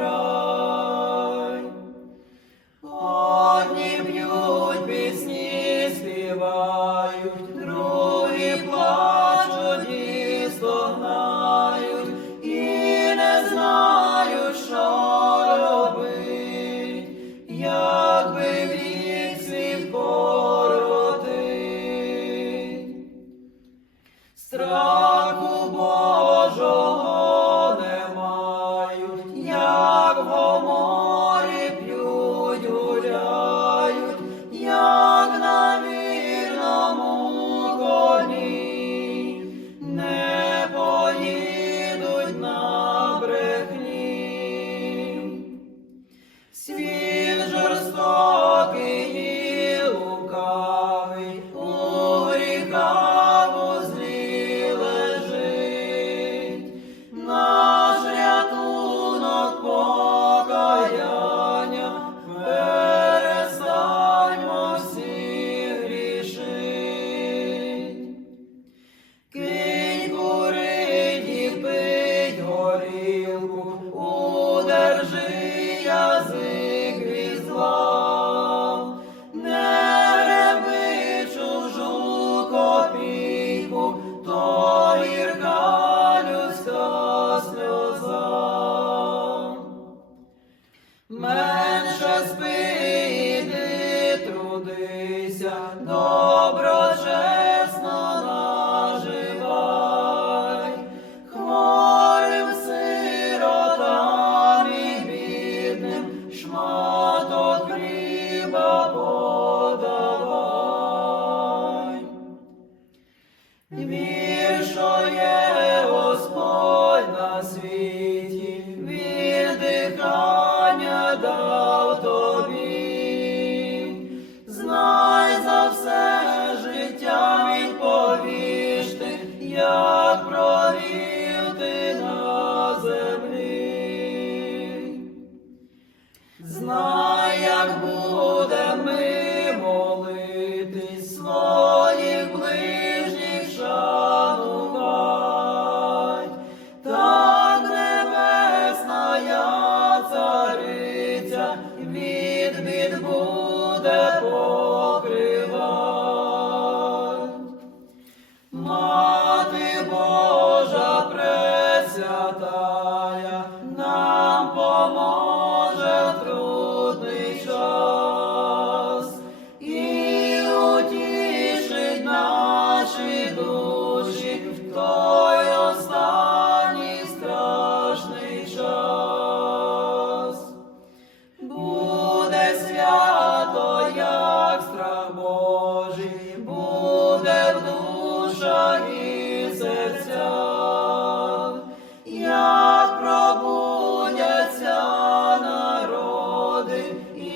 들어. Pai доброжесно наживай, хворим сиротам і бідним шматок хліба подавай. Є Господь світі, від дихання дав. пробудяться, як народи і.